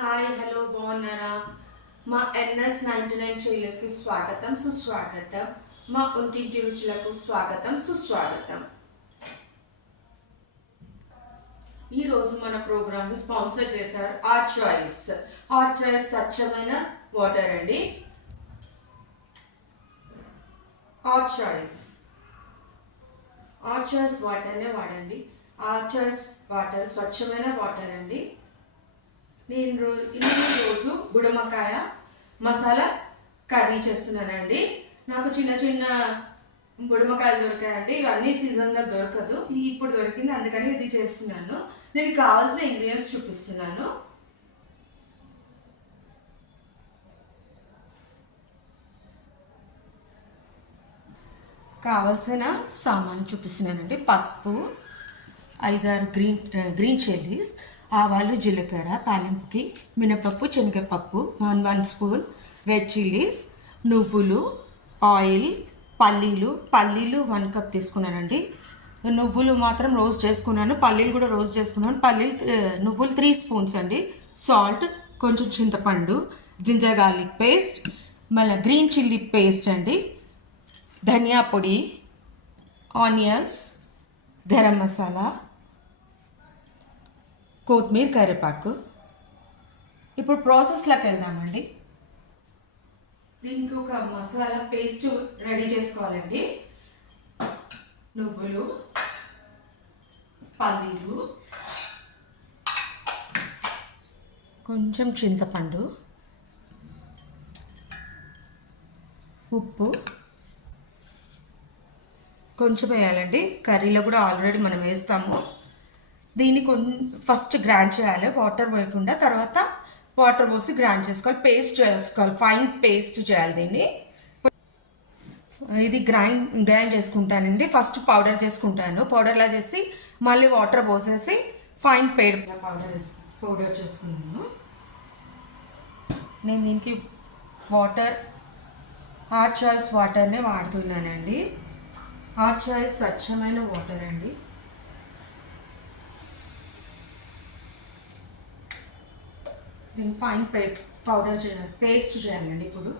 Hi hello బాగున్నారా? మా NS99 ఛానల్కి స్వాగతం సుస్వాగతం. మా ఒంటింటి రుచులకు స్వాగతం సుస్వాగతం. ఈరోజు మన ప్రోగ్రామ్ స్పాన్సర్ చేశారు ఆర్ చాయిస్. ఆర్ చాయిస్ స్వచ్ఛమైన వాటర్ అండి. ఆర్ చాయిస్ వాటర్నే వాడండి. ఆర్ చాయిస్ వాటర్ స్వచ్ఛమైన వాటర్ అండి. నేను రోజు బుడమకాయ మసాలా కర్రీ చేస్తున్నానండి. నాకు చిన్న చిన్న బుడమకాయలు దొరికాయండి. ఇవన్నీ సీజన్లో దొరకదు, ఇప్పుడు దొరికింది, అందుకని ఇది చేస్తున్నాను. దీనికి కావాల్సిన ఇంగ్రీడియంట్స్ చూపిస్తున్నాను. కావాల్సిన సామాన్ చూపిస్తున్నానండి. పసుపు, 5-6 గ్రీన్ చిల్లీస్, ఆవాలు, జీలకర్ర తాలింపుకి, మినపప్పు, శనగపప్పు 1 స్పూన్, రెడ్ చిల్లీస్, నువ్వులు, ఆయిల్, పల్లీలు 1 కప్ తీసుకున్నానండి. నువ్వులు మాత్రం రోస్ట్ చేసుకున్నాను, పల్లీలు కూడా రోస్ట్ చేసుకున్నాను. నువ్వులు 3 స్పూన్స్ అండి. సాల్ట్, కొంచెం చింతపండు, జింజర్ గార్లిక్ పేస్ట్, మళ్ళీ గ్రీన్ చిల్లీ పేస్ట్ అండి, ధనియా పొడి, ఆనియన్స్, గరం మసాలా, కొత్తిమీర, కరివేపాకు. ఇప్పుడు ప్రాసెస్లోకి వెళ్దామండి. దీనికి ఒక మసాలా పేస్ట్ రెడీ చేసుకోవాలండి. నువ్వులు, పల్లీలు, కొంచెం చింతపండు, ఉప్పు కొంచెం వేయాలండి. కర్రీలో కూడా ఆల్రెడీ మనం వేస్తాము. దీన్ని ఫస్ట్ గ్రైండ్ చేయాలి, వాటర్ పోయకుండా. తర్వాత వాటర్ పోసి గ్రైండ్ చేసుకోవాలి, పేస్ట్ చేసుకోవాలి, ఫైన్ పేస్ట్ చేయాలి దీన్ని. ఇది గ్రైండ్ చేసుకుంటానండి. ఫస్ట్ పౌడర్ చేసుకుంటాను. పౌడర్లా చేసి మళ్ళీ వాటర్ పోసేసి ఫైన్ పౌడర్ చేసుకున్నాను. నేను దీనికి ఆర్ చాయిస్ వాటర్నే వాడుతున్నానండి. ఆర్ చాయిస్ స్వచ్ఛమైన వాటర్ అండి. దీన్ని ఫైన్ పౌడర్ చేయాలి, పేస్ట్ చేయాలండి. ఇప్పుడు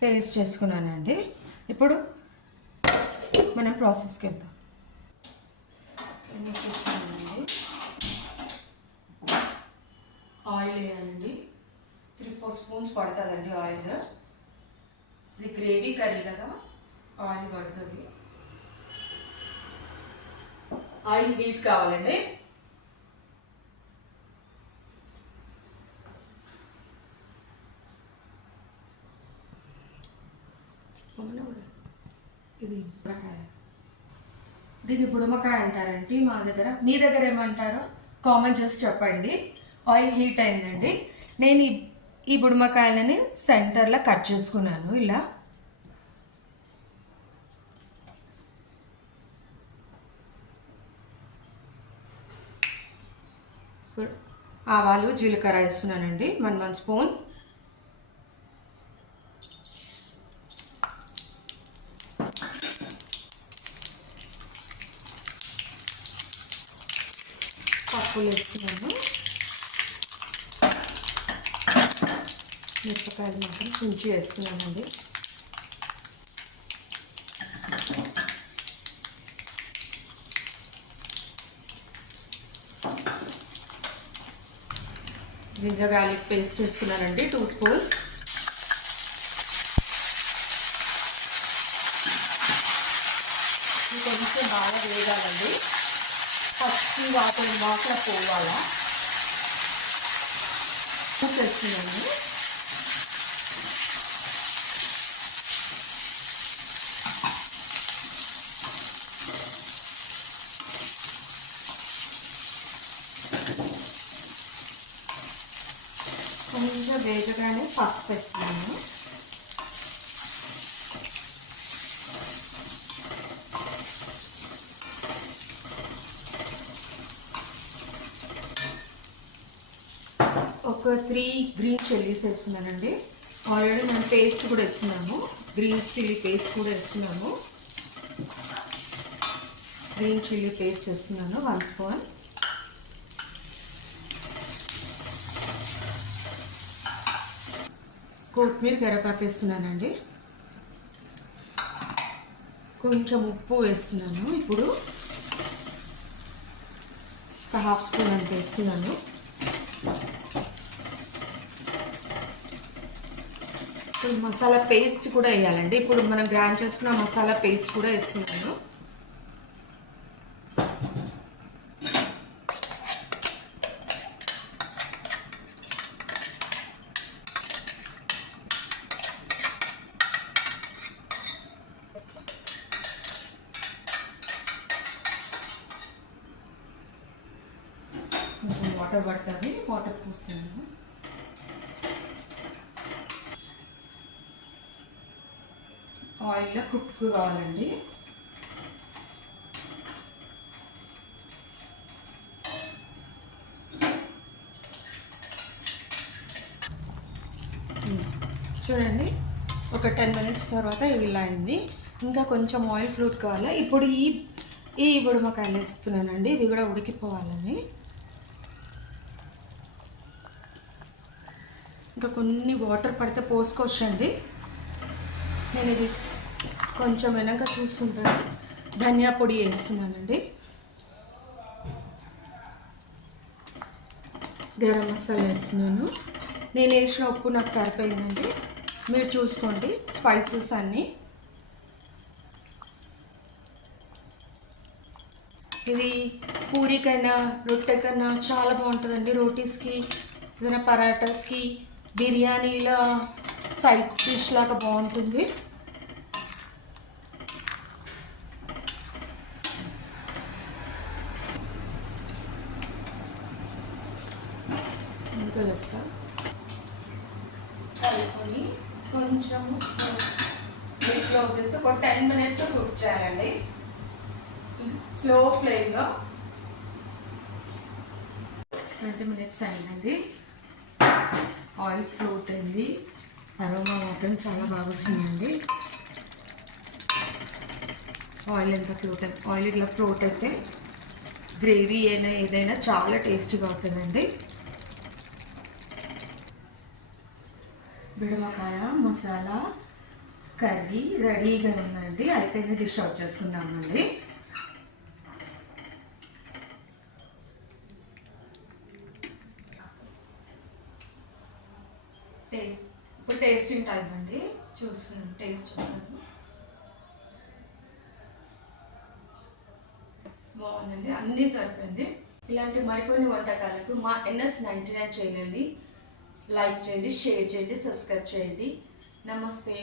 పేస్ట్ చేసుకున్నానండి. ఇప్పుడు మనం ప్రాసెస్కి వెళ్దాం. ఆయిల్ వేయాలండి. 3-4 స్పూన్స్ పడుతుందండి ఆయిల్. ఇది గ్రేవీ కర్రీ కదా, ఆయిల్ పడుతుంది. ఆయిల్ హీట్ కావాలండి. ఇది బుడకాయ, దీన్ని బుడమకాయ అంటారండి మా దగ్గర. మీ దగ్గర ఏమంటారో కామెంట్ చేసి చెప్పండి. ఆయిల్ హీట్ అయిందండి. నేను ఈ బుడమకాయలని సెంటర్లో కట్ చేసుకున్నాను ఇలా. ఆవాలు, జీలకర్ర వేస్తున్నానండి 1 స్పూన్. పప్పులు వేస్తున్నాను. మిరపకాయలు మాత్రం తుంచి వేస్తున్నానండి. జింజర్ గార్లిక్ పేస్ట్ వేస్తున్నానండి 2 స్పూన్స్. కొంచెం బాగా వేగాలండి, పచ్చి వాసన పోవాలా. ఉప్పు వేస్తున్నాను. కొంచెం వేగగానే పసుపు వేస్తున్నాను. ఒక 3 గ్రీన్ చిల్లీస్ వేస్తున్నానండి. ఆల్రెడీ మనం పేస్ట్ కూడా వేస్తున్నాము, గ్రీన్ చిల్లీ పేస్ట్ కూడా వేస్తున్నాము. గ్రీన్ చిల్లీ పేస్ట్ వేస్తున్నాను 1 స్పూన్. కొత్తిమీర కరివేపాకు వేస్తున్నానండి. కొంచెం ఉప్పు వేస్తున్నాను. ఇప్పుడు ఒక హాఫ్ స్పూన్ అంత వేస్తున్నాను. ఇప్పుడు మసాలా పేస్ట్ కూడా వేయాలండి. ఇప్పుడు మనం గ్రైండ్ చేసుకున్న మసాలా పేస్ట్ కూడా వేస్తున్నాను. కొంచెం వాటర్ పడుతుంది, వాటర్ పోస్తున్నాను. ఆయిల్లో కుక్ కావాలండి. చూడండి, ఒక 10 మినిట్స్ తర్వాత ఇలా అయింది. ఇంకా కొంచెం ఆయిల్ ఫ్లూట్ కావాలి. ఇప్పుడు ఈ బుడమకాయలు వేస్తున్నానండి. ఇవి కూడా ఉడికిపోవాలని. ఇంకా కొన్ని వాటర్ పడితే పోసుకోవచ్చండి. నేను ఇది కొంచెం వెనక చూసుకుంటాను. ధనియా పొడి వేస్తున్నానండి. గరం మసాలా వేస్తున్నాను. నేను వేసిన ఉప్పు నాకు సరిపోయిందండి. మీరు చూసుకోండి స్పైసెస్ అన్నీ. ఇది పూరికైనా రొట్టెకైనా చాలా బాగుంటుందండి. రోటీస్కి, ఏదైనా పరాటాస్కి, బిర్యానీలో సైడ్ డిష్ లాగా బాగుంటుంది. ఇంకా వేస్తా కలుపుకొని కొంచెం క్లోజ్ చేసి ఒక 10 మినిట్స్ కుక్ చేయాలండి స్లో ఫ్లేమ్లో. 20 మినిట్స్ అయిందండి. ఆయిల్ ఫ్లోట్ అయింది. అరోమా మాత్రం చాలా బాగా వస్తుందండి. ఆయిల్ ఎంత ఫ్లోట్ అయింది. ఆయిల్ ఇట్లా ఫ్లోట్ అయితే గ్రేవీ అయినా ఏదైనా చాలా టేస్టీగా అవుతుందండి. బుడమకాయ మసాలా కర్రీ రెడీగా ఉందండి. అయిపోయింది. డిష్ అవుట్ చేసుకుందామండి. ఇప్పుడు టేస్టింగ్ టైం అండి. చూస్తున్నాను, టేస్ట్ చూస్తాను. బాగుందండి, అన్నీ సరిపోయింది. ఇలాంటి మరికొన్ని వంటకాలకు మా NS99 ఛానల్ని లైక్ చేయండి, షేర్ చేయండి, సబ్స్క్రైబ్ చేయండి. నమస్తే.